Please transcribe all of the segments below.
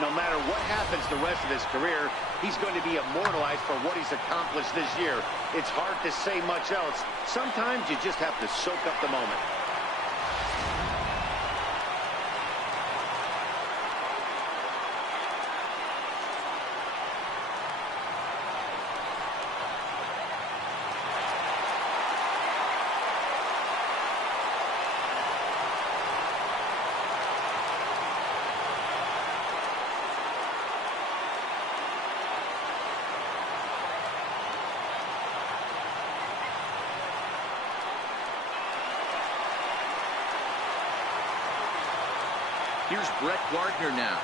No matter what happens the rest of his career, he's going to be immortalized for what he's accomplished this year. It's hard to say much else. Sometimes you just have to soak up the moment. Here's Brett Gardner now.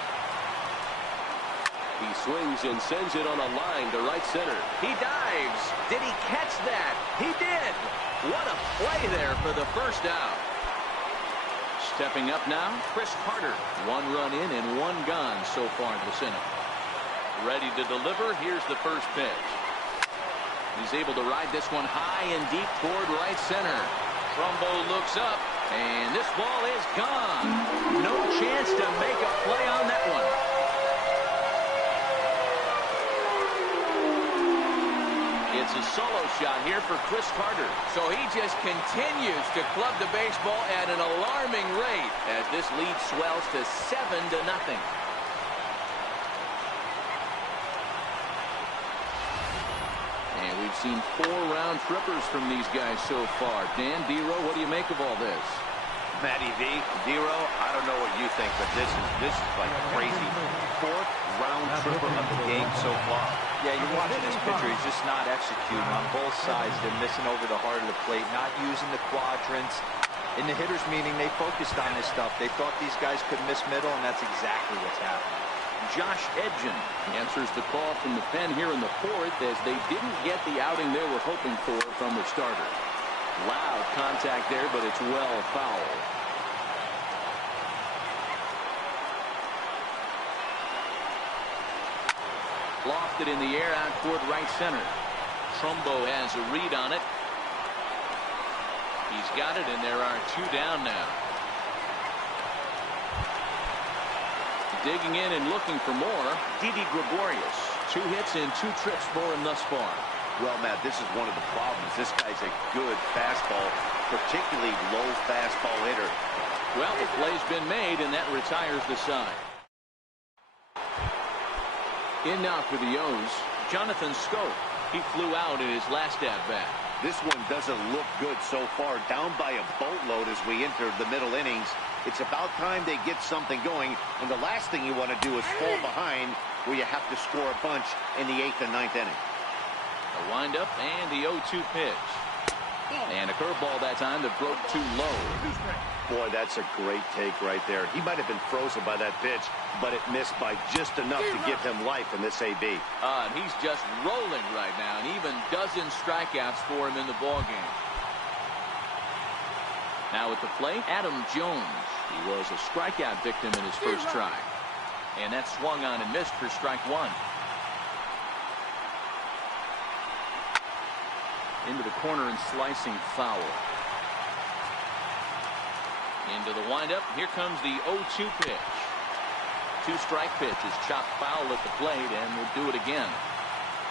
He swings and sends it on a line to right center. He dives. Did he catch that? He did. What a play there for the first out. Stepping up now, Chris Carter. 1 run in and 1 gone so far this inning. Ready to deliver. Here's the first pitch. He's able to ride this one high and deep toward right center. Trumbo looks up, and this ball is gone. No chance to make a play on that one. It's a solo shot here for Chris Carter. So he just continues to club the baseball at an alarming rate as this lead swells to 7-0. And we've seen 4 round trippers from these guys so far. Dan, D-Row, what do you make of all this? Matty V, D-Row, I don't know what you think, but this is like crazy. 4th round tripper of the game so far. Yeah, you're watching this pitcher. He's just not executing on both sides. They're missing over the heart of the plate, not using the quadrants. In the hitters' meeting, they focused on this stuff. They thought these guys could miss middle, and that's exactly what's happening. Josh Edgen answers the call from the pen here in the 4th as they didn't get the outing they were hoping for from the starter. Loud contact there, but it's well foul. Lofted in the air out toward right center. Trumbo has a read on it. He's got it, and there are 2 down now. Digging in and looking for more, Didi Gregorius. 2 hits and 2 trips for him thus far. Well, Matt, this is one of the problems. This guy's a good fastball, particularly low fastball hitter. Well, the play's been made, and that retires the side. In now for the O's, Jonathan Scope. He flew out in his last at-bat. This one doesn't look good so far. Down by a boatload as we enter the middle innings. It's about time they get something going, and the last thing you want to do is fall behind where you have to score a bunch in the 8th and 9th inning. A windup and the 0-2 pitch. And a curveball that time that broke too low. Boy, that's a great take right there. He might have been frozen by that pitch, but it missed by just enough to give him life in this AB. And he's just rolling right now, and even dozen strikeouts for him in the ballgame. Now at the plate, Adam Jones. He was a strikeout victim in his first try. And that swung on and missed for strike 1. Into the corner and slicing foul. Into the windup. Here comes the 0-2 pitch. 2-strike pitch is chopped foul at the plate, and we'll do it again.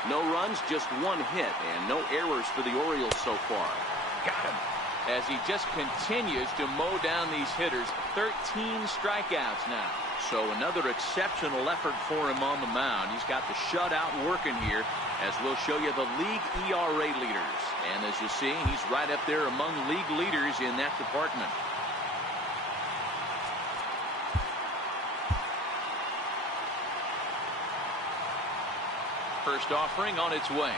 No runs, just 1 hit, and no errors for the Orioles so far. Got him. As he just continues to mow down these hitters. 13 strikeouts now. So another exceptional effort for him on the mound. He's got the shutout working here, as we'll show you the league ERA leaders. And as you see, he's right up there among league leaders in that department. First offering on its way.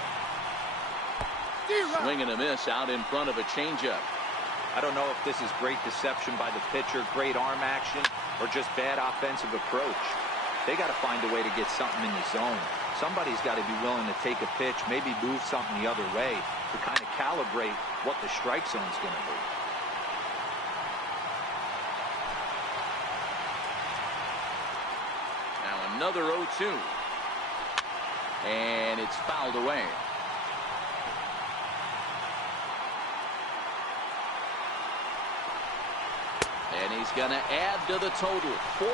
Swing and a miss out in front of a changeup. I don't know if this is great deception by the pitcher, great arm action, or just bad offensive approach. They got to find a way to get something in the zone. Somebody's got to be willing to take a pitch, maybe move something the other way to kind of calibrate what the strike zone's going to be. Now another 0-2. And it's fouled away. And he's going to add to the total. 14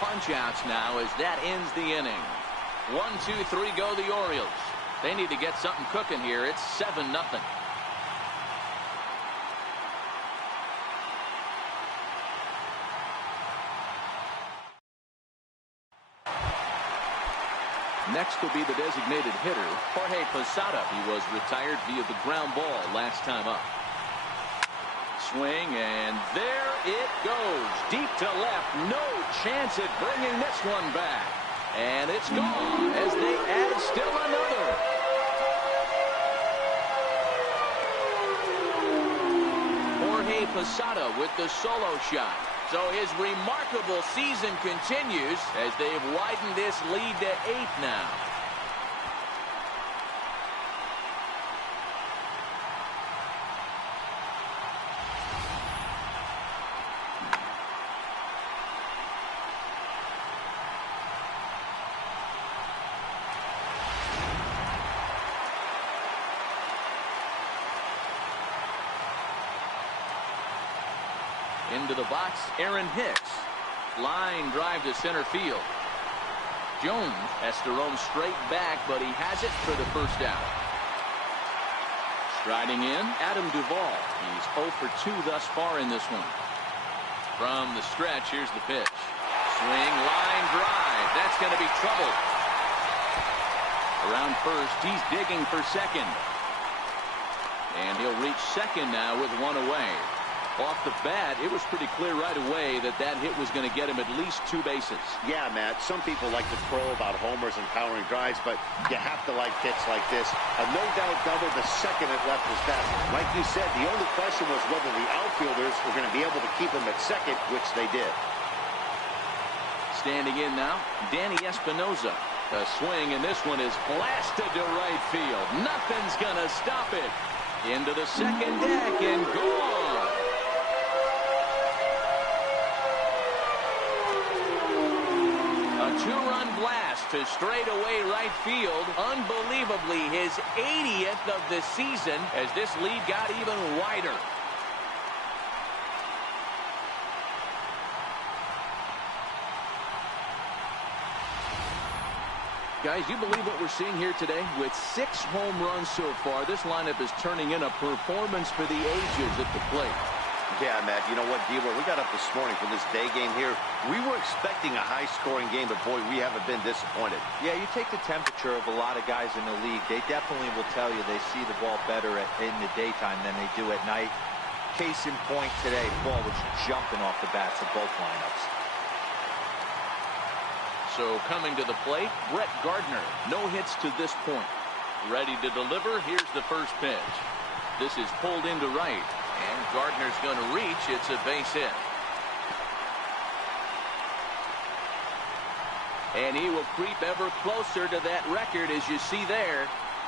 punch-outs now as that ends the inning. 1, 2, 3 go the Orioles. They need to get something cooking here. It's 7-0. Next will be the designated hitter, Jorge Posada. He was retired via the ground ball last time up. Swing, and there it goes. Deep to left. No chance at bringing this one back. And it's gone as they add still another. Jorge Posada with the solo shot. So his remarkable season continues as they've widened this lead to 8 now. Into the box, Aaron Hicks. Line drive to center field. Jones has to roam straight back, but he has it for the first out. Striding in, Adam Duvall. He's 0 for 2 thus far in this one. From the stretch, here's the pitch. Swing, line drive. That's going to be trouble. Around first, he's digging for second. And he'll reach second now with 1 away. Off the bat, it was pretty clear right away that that hit was going to get him at least 2 bases. Yeah, Matt, some people like to crow about homers and powering drives, but you have to like hits like this. A no-doubt double the second it left his bat. Like you said, the only question was whether the outfielders were going to be able to keep him at second, which they did. Standing in now, Danny Espinosa. A swing, and this one is blasted to right field. Nothing's going to stop it. Into the second deck and gone. A 2-run blast to straightaway right field. Unbelievably, his 80th of the season as this lead got even wider. Guys, you believe what we're seeing here today? With 6 home runs so far, this lineup is turning in a performance for the ages at the plate. Yeah, Matt, you know what, D-Roy, we got up this morning for this day game here. We were expecting a high-scoring game, but, boy, we haven't been disappointed. Yeah, you take the temperature of a lot of guys in the league. They definitely will tell you they see the ball better in the daytime than they do at night. Case in point today, ball was jumping off the bats of both lineups. So coming to the plate, Brett Gardner. No hits to this point. Ready to deliver. Here's the first pitch. This is pulled into right. And Gardner's going to reach. It's a base hit. And he will creep ever closer to that record, as you see there.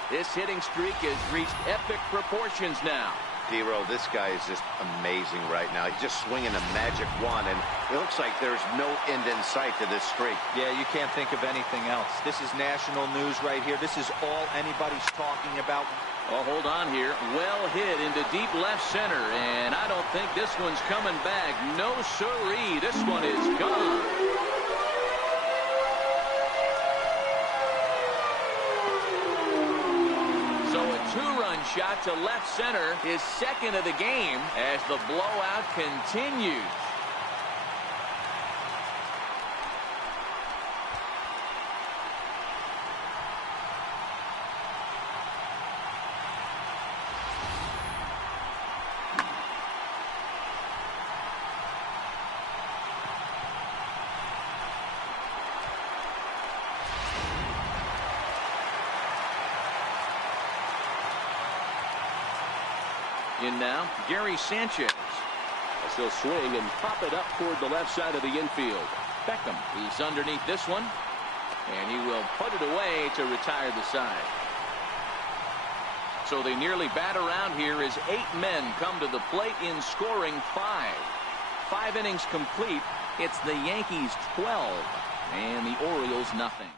This hitting streak has reached epic proportions now. D-Roy, this guy is just amazing right now. He's just swinging a magic wand, and it looks like there's no end in sight to this streak. Yeah, you can't think of anything else. This is national news right here. This is all anybody's talking about. Oh, hold on here. Well hit into deep left center, and I don't think this one's coming back. No siree. This one is gone. So a 2-run shot to left center, his second of the game, as the blowout continues. In now, Gary Sanchez. As he'll swing and pop it up toward the left side of the infield. Beckham, he's underneath this one, and he will put it away to retire the side. So they nearly bat around here as 8 men come to the plate in scoring 5. 5 innings complete. It's the Yankees 12 and the Orioles nothing.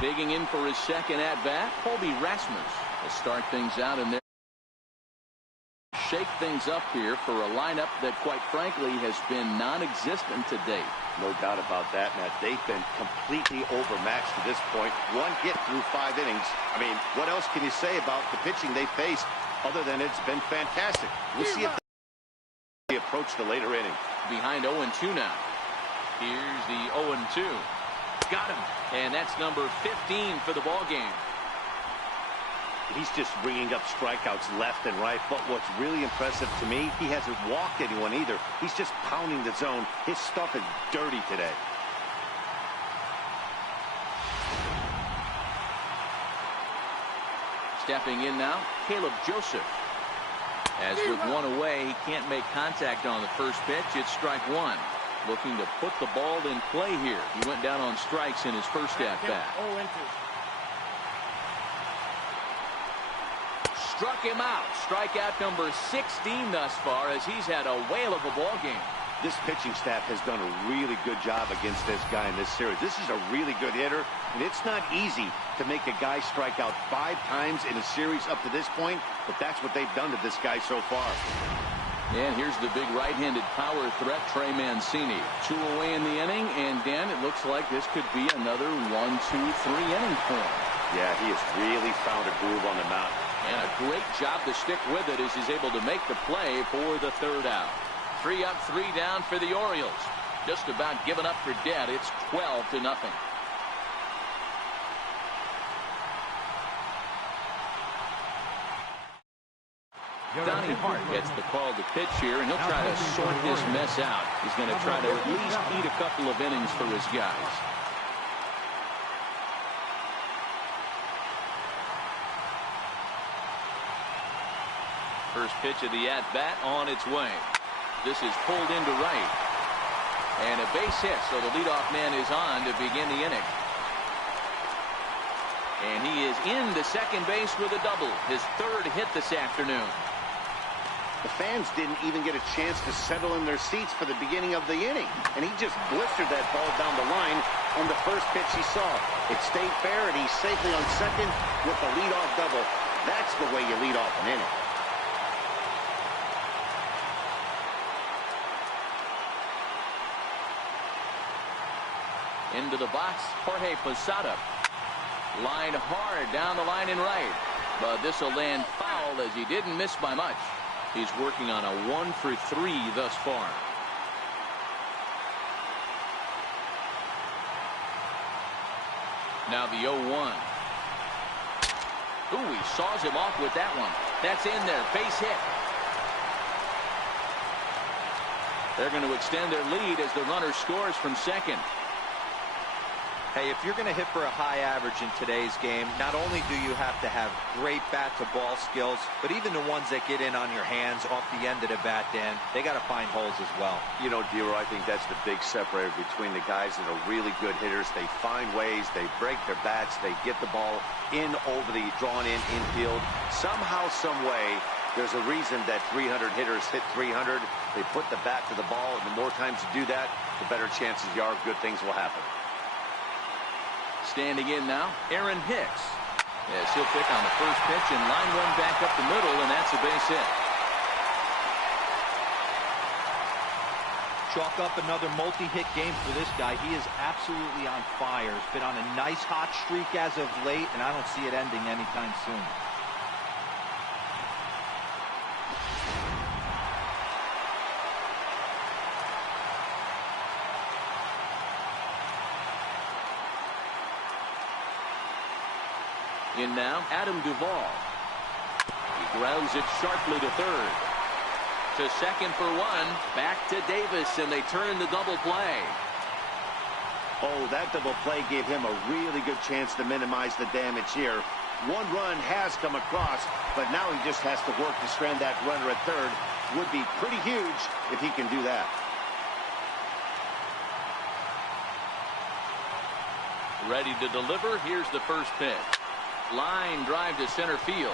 Digging in for his second at bat, Colby Rasmus will start things out in there. shake things up here for a lineup that, quite frankly, has been non-existent to date. No doubt about that, Matt. They've been completely overmatched to this point. One hit through 5 innings. I mean, what else can you say about the pitching they faced other than it's been fantastic? We'll see if they approach the later innings. Behind 0-2 now. Here's the 0-2. Got him. And that's number 15 for the ball game. He's just ringing up strikeouts left and right. But what's really impressive to me, he hasn't walked anyone either. He's just pounding the zone. His stuff is dirty today. Stepping in now, Caleb Joseph. As with one away, he can't make contact on the first pitch. It's strike one. Looking to put the ball in play here. He went down on strikes in his first at-bat. Struck him out. Strikeout number 16 thus far, as he's had a whale of a ball game. This pitching staff has done a really good job against this guy in this series. This is a really good hitter, and it's not easy to make a guy strike out 5 times in a series up to this point, but that's what they've done to this guy so far. And here's the big right-handed power threat, Trey Mancini. 2 away in the inning, and Dan, it looks like this could be another 1, 2, 3 inning for him. Yeah, he has really found a groove on the mound. And a great job to stick with it as he's able to make the play for the 3rd out. 3 up, 3 down for the Orioles. Just about given up for dead. It's 12-0. Donnie Hart gets the call to pitch here, and he'll try to sort this mess out. He's going to try to at least eat a couple of innings for his guys. First pitch of the at-bat on its way. This is pulled into right. And a base hit, so the leadoff man is on to begin the inning. And he is into second base with a double. His 3rd hit this afternoon. The fans didn't even get a chance to settle in their seats for the beginning of the inning. And he just blistered that ball down the line on the first pitch he saw. It stayed fair, and he's safely on second with the leadoff double. That's the way you lead off an inning. Into the box, Jorge Posada. Line hard down the line and right. But this will land foul as he didn't miss by much. He's working on a 1 for 3 thus far. Now the 0-1. Ooh, he saws him off with that one. That's in there. Base hit. They're going to extend their lead as the runner scores from second. Hey, if you're going to hit for a high average in today's game, not only do you have to have great bat-to-ball skills, but even the ones that get in on your hands off the end of the bat, Dan, they got to find holes as well. You know, Dero, I think that's the big separator between the guys that are really good hitters. They find ways, they break their bats, they get the ball in over the drawn-in infield. Somehow, some way, there's a reason that 300 hitters hit 300. They put the bat to the ball, and the more times you do that, the better chances you are good things will happen. Standing in now, Aaron Hicks. Yes, he'll pick on the first pitch and line one back up the middle, and that's a base hit. Chalk up another multi-hit game for this guy. He is absolutely on fire. He's been on a nice hot streak as of late, and I don't see it ending anytime soon. In now, Adam Duvall. He grounds it sharply to third. To second for 1. Back to Davis, and they turn the double play. Oh, that double play gave him a really good chance to minimize the damage here. 1 run has come across, but now he just has to work to strand that runner at third. Would be pretty huge if he can do that. Ready to deliver. Here's the first pitch. Line drive to center field.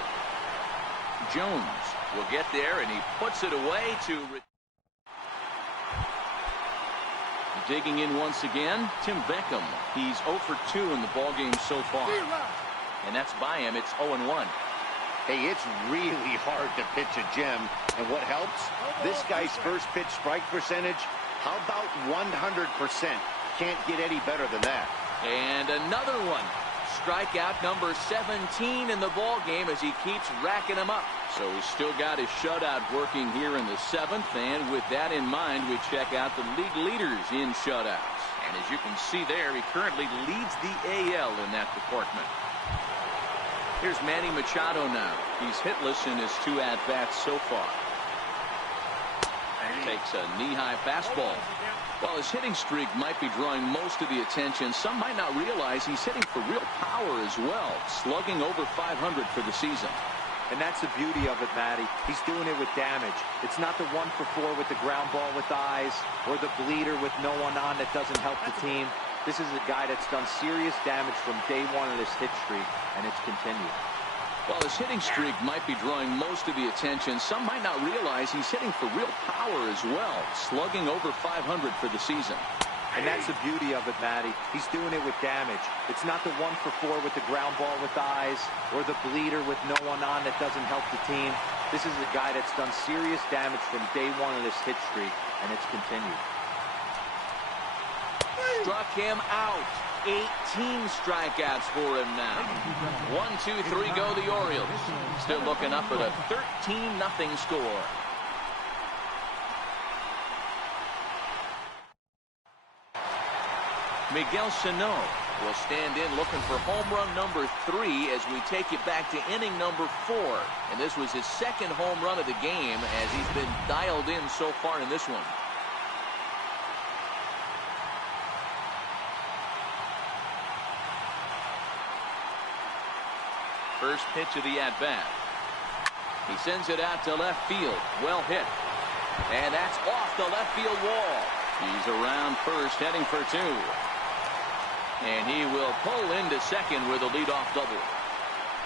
Jones will get there, and he puts it away to... Digging in once again, Tim Beckham. He's 0 for 2 in the ballgame so far. And that's by him. It's 0-1. Hey, it's really hard to pitch a gem. And what helps? This guy's first pitch strike percentage, how about 100%? Can't get any better than that. And another one. Strikeout number 17 in the ball game as he keeps racking them up. So he's still got his shutout working here in the 7th. And with that in mind, we check out the league leaders in shutouts. And as you can see there, he currently leads the AL in that department. Here's Manny Machado now. He's hitless in his 2 at-bats so far. Takes a knee-high fastball. While his hitting streak might be drawing most of the attention, some might not realize he's hitting for real power as well, slugging over 500 for the season. And that's the beauty of it, Matty. He's doing it with damage. It's not the 1 for 4 with the ground ball with eyes or the bleeder with no one on that doesn't help the team. This is a guy that's done serious damage from day 1 of this hit streak, and it's continued. While his hitting streak might be drawing most of the attention, some might not realize he's hitting for real power as well, slugging over 500 for the season. And that's the beauty of it, Matty. He's doing it with damage. It's not the 1 for 4 with the ground ball with eyes or the bleeder with no one on that doesn't help the team. This is a guy that's done serious damage from day 1 of this hit streak, and it's continued. Struck him out. 18 strikeouts for him now. 1, 2, 3 go the Orioles. Still looking up at a 13-0 score. Miguel Sano will stand in looking for home run number 3 as we take you back to inning number 4. And this was his 2nd home run of the game as he's been dialed in so far in this one. First pitch of the at-bat. He sends it out to left field. Well hit. And that's off the left field wall. He's around first, heading for 2. And he will pull into second with a leadoff double.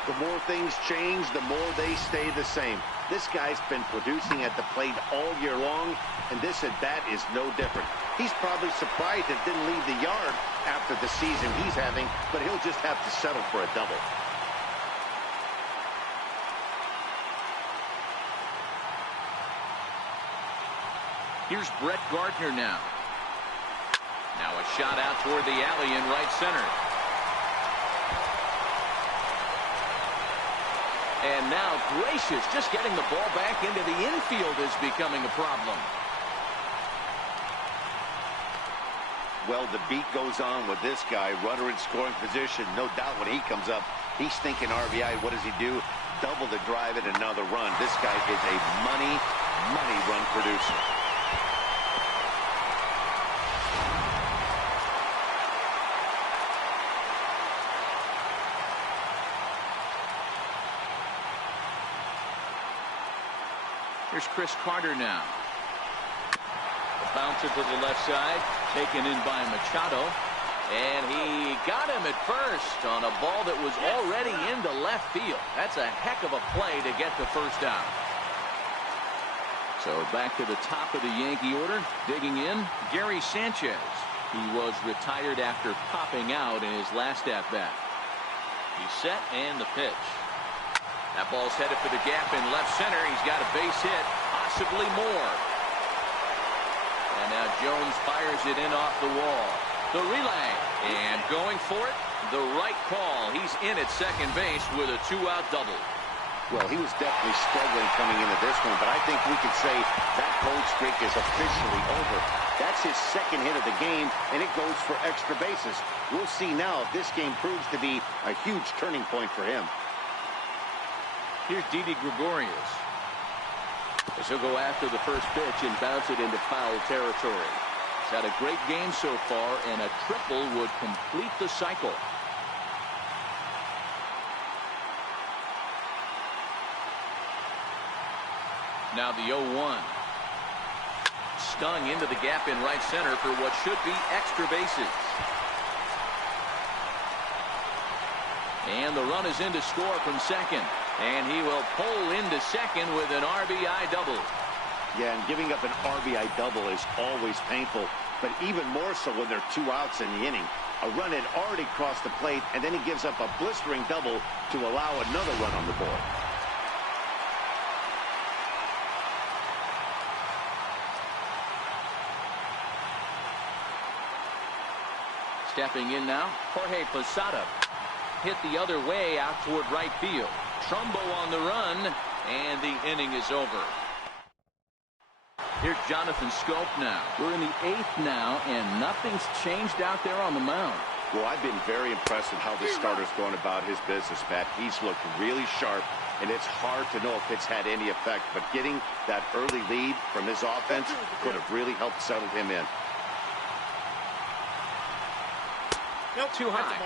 The more things change, the more they stay the same. This guy's been producing at the plate all year long, and this at-bat is no different. He's probably surprised it didn't leave the yard after the season he's having, but he'll just have to settle for a double. Here's Brett Gardner now. Now a shot out toward the alley in right center. And now Gracious just getting the ball back into the infield is becoming a problem. Well, the beat goes on with this guy. Runner in scoring position. No doubt when he comes up, he's thinking RBI. What does he do? Double the drive and another run. This guy is a money run producer. Here's Chris Carter now. The bouncer to the left side, taken in by Machado. And he got him at first on a ball that was already into left field. That's a heck of a play to get the first out. So back to the top of the Yankee order, digging in, Gary Sanchez. He was retired after popping out in his last at-bat. He's set and the pitch. That ball's headed for the gap in left center. He's got a base hit, possibly more. And now Jones fires it in off the wall. The relay, and going for it, the right call. He's in at second base with a 2-out double. Well, he was definitely struggling coming into this one, but I think we could say that cold streak is officially over. That's his 2nd hit of the game, and it goes for extra bases. We'll see now if this game proves to be a huge turning point for him. Here's Didi Gregorius. As he'll go after the first pitch and bounce it into foul territory. He's had a great game so far, and a triple would complete the cycle. Now the 0-1. Stung into the gap in right center for what should be extra bases. And the run is in to score from second. And he will pull into second with an RBI double. Yeah, and giving up an RBI double is always painful, but even more so when there are 2 outs in the inning. A run had already crossed the plate, and then he gives up a blistering double to allow another run on the board. Stepping in now, Jorge Posada. Hit the other way out toward right field. Trumbo on the run, and the inning is over. Here's Jonathan Scope now. We're in the 8th now, and nothing's changed out there on the mound. Well, I've been very impressed with how this starter's going about his business, Pat. He's looked really sharp, and it's hard to know if it's had any effect. But getting that early lead from his offense could have really helped settle him in. Too high.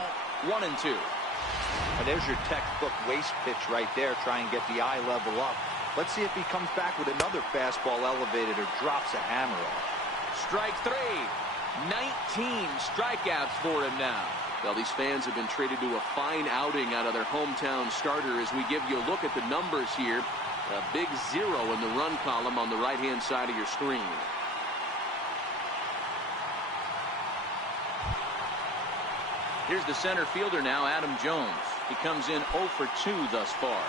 1-2. And there's your textbook waste pitch right there. Try and get the eye level up. Let's see if he comes back with another fastball elevated or drops a hammer off. Strike 3. 19 strikeouts for him now. Well, these fans have been treated to a fine outing out of their hometown starter as we give you a look at the numbers here. A big 0 in the run column on the right-hand side of your screen. Here's the center fielder now, Adam Jones. He comes in 0 for 2 thus far.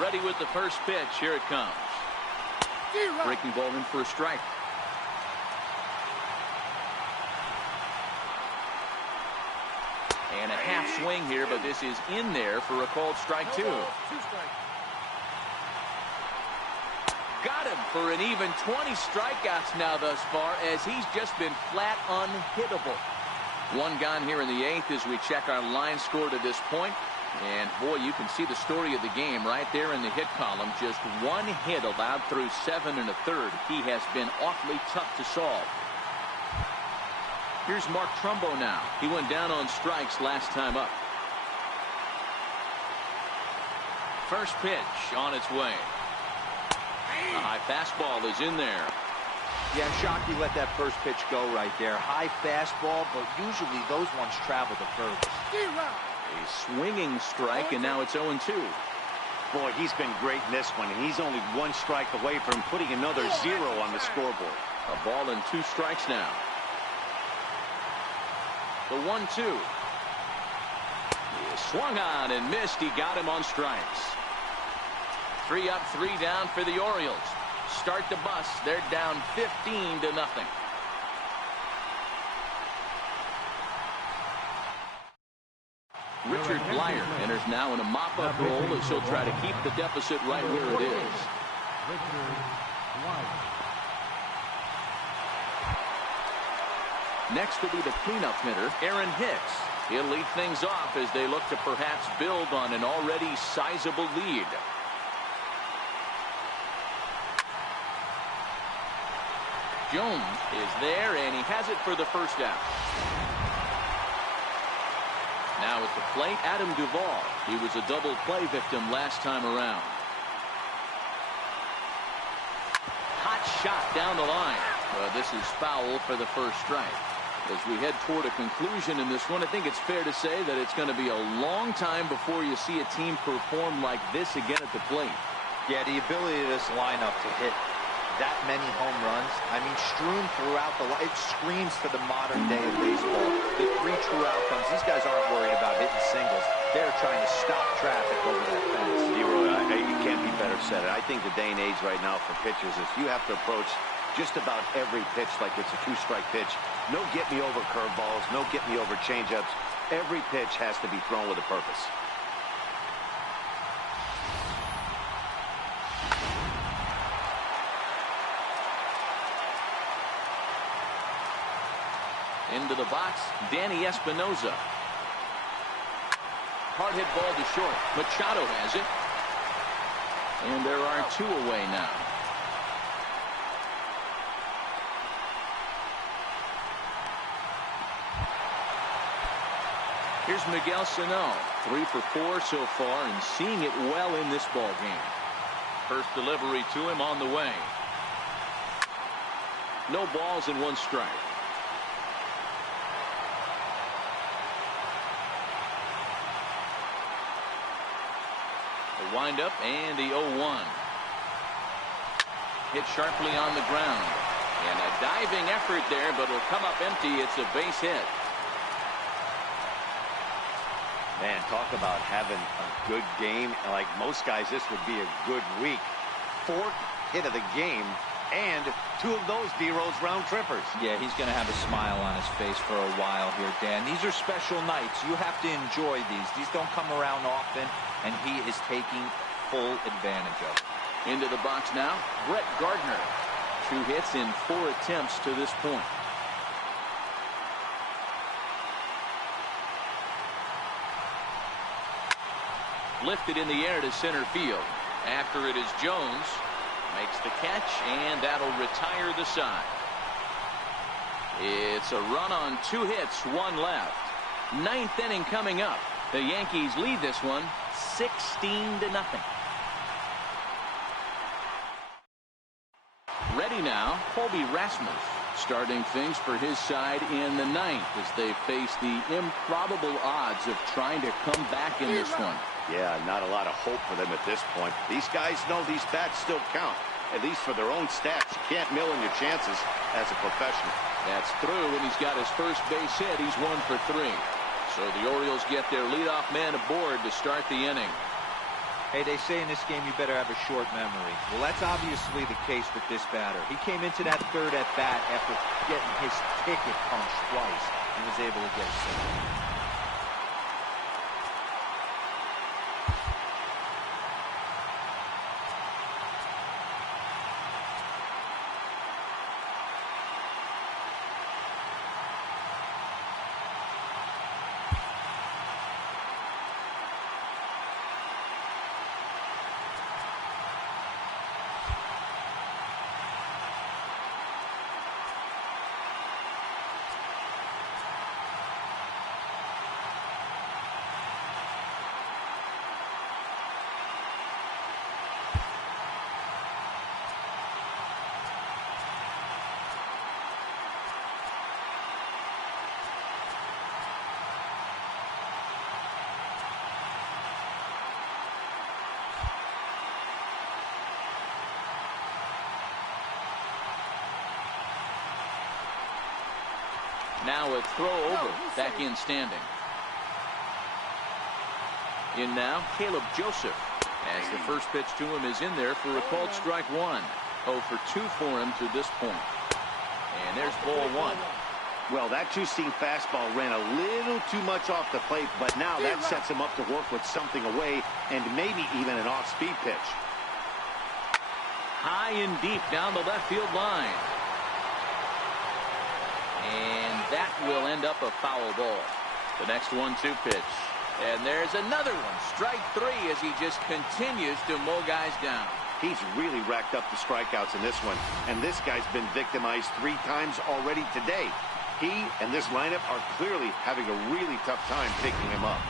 Ready with the first pitch. Here it comes. Breaking ball in for a strike. And a half swing here, but this is in there for a called strike 2. Got him for an even 20 strikeouts now thus far, as he's just been flat unhittable. One gone here in the 8th as we check our line score to this point. And boy, you can see the story of the game right there in the hit column. Just one hit allowed through 7 1/3. He has been awfully tough to solve. Here's Mark Trumbo now. He went down on strikes last time up. First pitch on its way. A high fastball is in there. Yeah, shocked he let that first pitch go right there. High fastball, but usually those ones travel the furthest. A swinging strike, and now it's 0-2. Boy, he's been great in this one, and he's only 1 strike away from putting another 0 on the scoreboard. A ball and 2 strikes now. The 1-2. He swung on and missed. He got him on strikes. 3 up, 3 down for the Orioles. Start the bus. They're down 15-0. Richard Blyer enters now in a mop-up role as he'll try to keep the deficit right where it is. Next will be the cleanup hitter, Aaron Hicks. He'll lead things off as they look to perhaps build on an already sizable lead. Jones is there, and he has it for the first out. Now at the plate, Adam Duvall. He was a double play victim last time around. Hot shot down the line. This is foul for the first strike. As we head toward a conclusion in this one, I think it's fair to say that it's going to be a long time before you see a team perform like this again at the plate. Yeah, the ability of this lineup to hit that many home runs, I mean, strewn throughout the line, it screams to the modern day of baseball. The 3 true outcomes, these guys aren't worried about hitting singles. They're trying to stop traffic over that fence. You can't be better said. I think the day and age right now for pitchers is you have to approach just about every pitch like it's a 2-strike pitch. No get-me-over curveballs, no get-me-over changeups. Every pitch has to be thrown with a purpose. Into the box, Danny Espinosa. Hard hit ball to short. Machado has it. And there are 2 away now. Here's Miguel Sano, 3 for 4 so far and seeing it well in this ball game. First delivery to him on the way. No balls and 1 strike. The windup and the 0-1. Hit sharply on the ground. And a diving effort there, but it'll come up empty. It's a base hit. Man, talk about having a good game. Like most guys, this would be a good week. 4th hit of the game, and 2 of those D-Rose round trippers. Yeah, he's going to have a smile on his face for a while here, Dan. These are special nights. You have to enjoy these. These don't come around often, and he is taking full advantage of it. Into the box now, Brett Gardner. 2 hits in 4 attempts to this point. Lifted in the air to center field. After it is Jones. Makes the catch, and that'll retire the side. It's a run on 2 hits, 1 left. 9th inning coming up. The Yankees lead this one 16-0. Ready now, Colby Rasmus starting things for his side in the 9th as they face the improbable odds of trying to come back in this one. Yeah, not a lot of hope for them at this point. These guys know these bats still count, at least for their own stats. You can't mill in your chances as a professional. That's through, and he's got his first base hit. He's 1 for 3. So the Orioles get their leadoff man aboard to start the inning. Hey, they say in this game you better have a short memory. Well, that's obviously the case with this batter. He came into that 3rd at bat after getting his ticket punched twice and was able to get a single. Now a throw over, back in standing. In now, Caleb Joseph. As the first pitch to him is in there for a called strike 1. 0 for 2 for him to this point. And there's ball 1. Well, that 2-seam fastball ran a little too much off the plate, but now that sets him up to work with something away and maybe even an off-speed pitch. High and deep down the left field line. And that will end up a foul ball. The next 1-2 pitch. And there's another one. Strike 3 as he just continues to mow guys down. He's really racked up the strikeouts in this one. And this guy's been victimized 3 times already today. He and this lineup are clearly having a really tough time picking him up.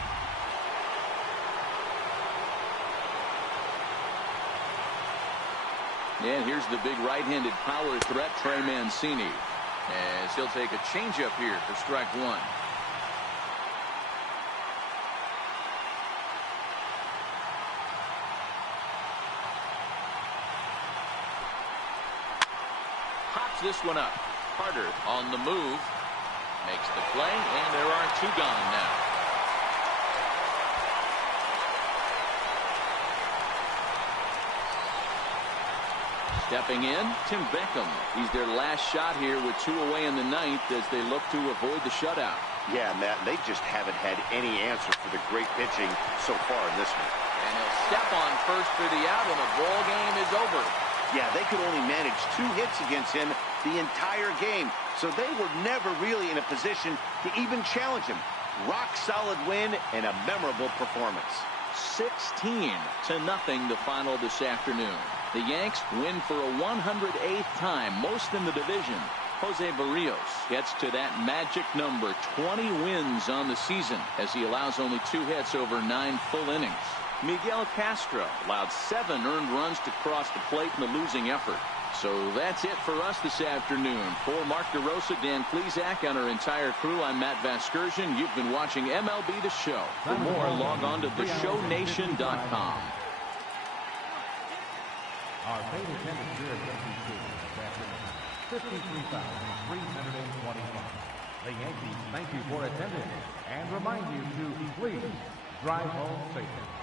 And here's the big right-handed power threat, Trey Mancini. As he'll take a changeup here for strike one. Pops this one up. Carter on the move. Makes the play, and there are two gone now. Stepping in, Tim Beckham. He's their last shot here with 2 away in the ninth as they look to avoid the shutout. Yeah, Matt, they just haven't had any answer for the great pitching so far in this one. And he'll step on first for the out, and the ball game is over. Yeah, they could only manage 2 hits against him the entire game, so they were never really in a position to even challenge him. Rock solid win and a memorable performance. 16-0 the final this afternoon. The Yanks win for a 108th time, most in the division. Jose Barrios gets to that magic number, 20 wins on the season, as he allows only 2 hits over 9 full innings. Miguel Castro allowed 7 earned runs to cross the plate in the losing effort. So that's it for us this afternoon. For Mark DeRosa, Dan Plesac, and our entire crew, I'm Matt Vasgersian. You've been watching MLB The Show. For more, log on to theshownation.com. Our paid attendance here at WC this afternoon, 53,325. The Yankees thank you for attending and remind you to please drive home safely.